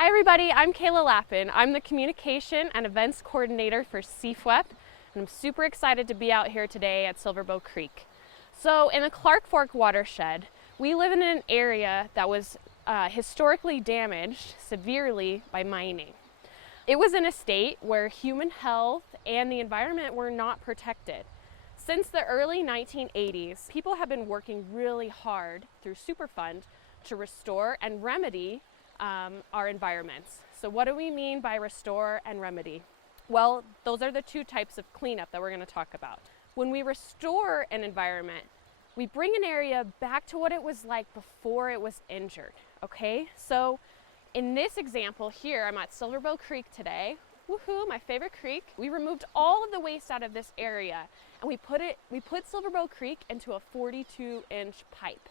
Hi everybody, I'm Kayla Lappin. I'm the Communication and Events Coordinator for CFWEP, and I'm super excited to be out here today at Silverbow Creek. So in the Clark Fork watershed, we live in an area that was historically damaged severely by mining. It was in a state where human health and the environment were not protected. Since the early 1980s, people have been working really hard through Superfund to restore and remedy our environments. So what do we mean by restore and remedy? Well, those are the two types of cleanup that we're going to talk about. When we restore an environment, we bring an area back to what it was like before it was injured, okay? So in this example here, I'm at Silverbow Creek today. Woohoo, my favorite creek. We removed all of the waste out of this area and we put Silverbow Creek into a 42-inch pipe.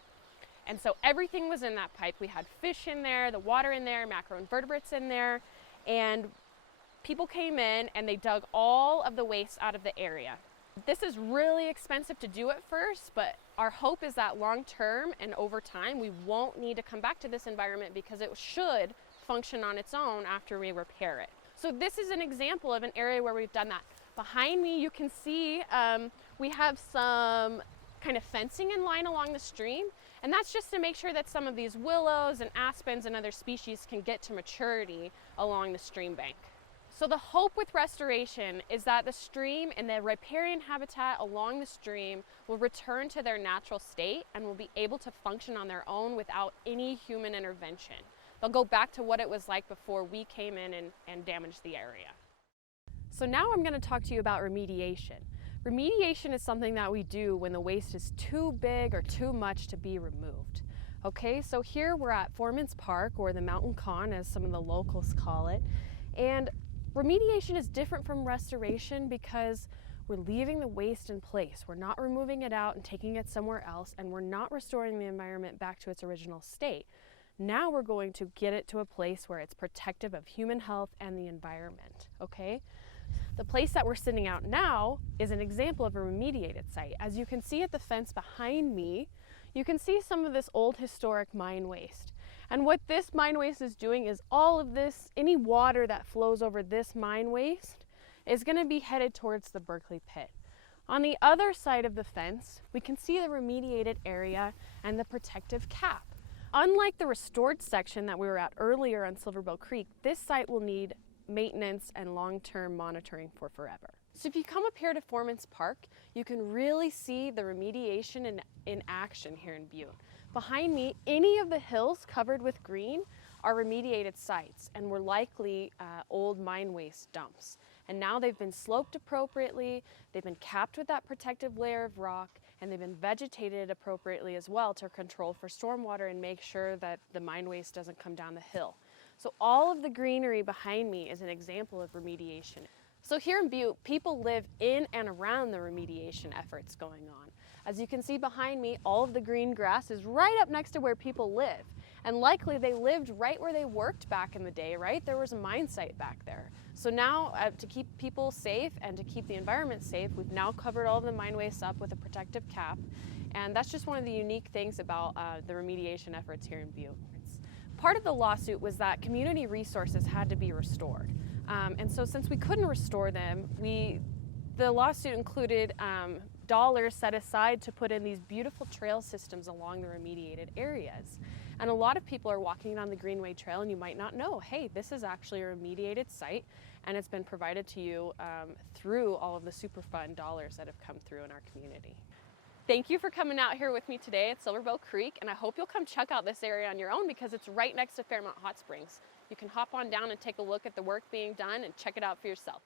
And so everything was in that pipe. We had fish in there, the water in there, macroinvertebrates in there, and people came in and they dug all of the waste out of the area. This is really expensive to do at first, but our hope is that long term and over time, we won't need to come back to this environment because it should function on its own after we repair it. So this is an example of an area where we've done that. Behind me, you can see we have some kind of fencing in line along the stream, and that's just to make sure that some of these willows and aspens and other species can get to maturity along the stream bank. So the hope with restoration is that the stream and the riparian habitat along the stream will return to their natural state and will be able to function on their own without any human intervention. They'll go back to what it was like before we came in and damaged the area. So now I'm going to talk to you about remediation. Remediation is something that we do when the waste is too big or too much to be removed. Okay, so here we're at Foreman's Park, or the Mountain Con as some of the locals call it. And remediation is different from restoration because we're leaving the waste in place. We're not removing it out and taking it somewhere else, and we're not restoring the environment back to its original state. Now we're going to get it to a place where it's protective of human health and the environment, okay? The place that we're sitting out now is an example of a remediated site. As you can see at the fence behind me, you can see some of this old historic mine waste. And what this mine waste is doing is all of this, any water that flows over this mine waste is going to be headed towards the Berkeley pit. On the other side of the fence, we can see the remediated area and the protective cap. Unlike the restored section that we were at earlier on Silverbow Creek, this site will need maintenance and long-term monitoring for forever. So if you come up here to Foreman's Park, you can really see the remediation in action here in Butte. Behind me, any of the hills covered with green are remediated sites and were likely old mine waste dumps. And now they've been sloped appropriately, they've been capped with that protective layer of rock, and they've been vegetated appropriately as well to control for stormwater and make sure that the mine waste doesn't come down the hill. So all of the greenery behind me is an example of remediation. So here in Butte, people live in and around the remediation efforts going on. As you can see behind me, all of the green grass is right up next to where people live. And likely they lived right where they worked back in the day, right? There was a mine site back there. So now to keep people safe and to keep the environment safe, we've now covered all of the mine waste up with a protective cap. And that's just one of the unique things about the remediation efforts here in Butte. Part of the lawsuit was that community resources had to be restored. And so since we couldn't restore them, the lawsuit included dollars set aside to put in these beautiful trail systems along the remediated areas. And a lot of people are walking down the Greenway Trail and you might not know, hey, this is actually a remediated site and it's been provided to you through all of the Superfund dollars that have come through in our community. Thank you for coming out here with me today at Silverbow Creek, and I hope you'll come check out this area on your own because it's right next to Fairmount Hot Springs. You can hop on down and take a look at the work being done and check it out for yourself.